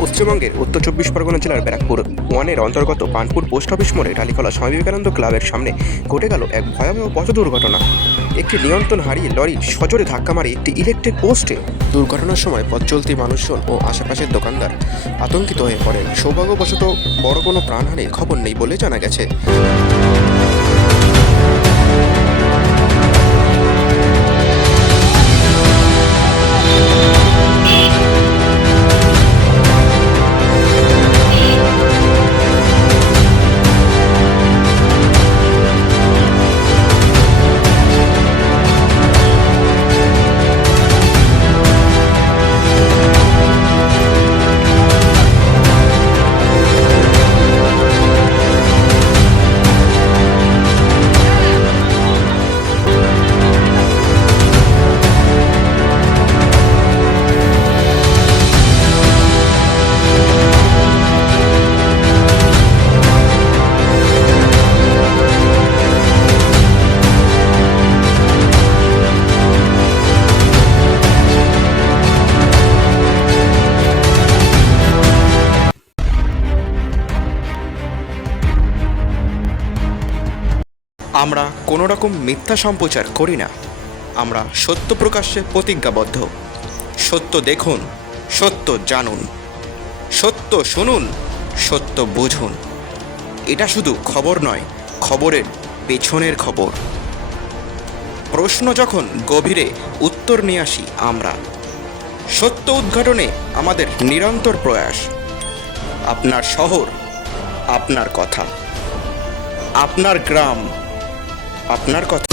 পশ্চিমবঙ্গের উত্তর চব্বিশ পরগনা জেলার ব্যারাকপুর ওয়ানের অন্তর্গত পানপুর পোস্ট অফিস মোড়ে টালিকলা স্বামী বিবেকানন্দ ক্লাবের সামনে ঘটে গেল এক ভয়াবহ পথ দুর্ঘটনা একটি নিয়ন্ত্রণ হারিয়ে লরি সজোরে ধাক্কা মারে একটি ইলেকট্রিক পোস্টে দুর্ঘটনার সময় পথ চলতি মানুষজন ও আশেপাশের দোকানদার আতঙ্কিত হয়ে পড়েন। সৌভাগ্যবশত বড় কোনো প্রাণহানির খবর নেই বলে জানা গেছে। আমরা কোনো রকম মিথ্যা সম্প্রচার করি না। আমরা সত্য প্রকাশ্যে প্রতিজ্ঞাবদ্ধ। সত্য দেখুন, সত্য জানুন। সত্য শুনুন, সত্য বুঝুন। এটা শুধু খবর নয়, খবরের পেছনের খবর। প্রশ্ন যখন গভীরে উত্তর নিয়ে আসি আমরা, সত্য উদ্ঘাটনে আমাদের নিরন্তর প্রয়াস। আপনার শহর, আপনার কথা, আপনার গ্রাম আপনার কথা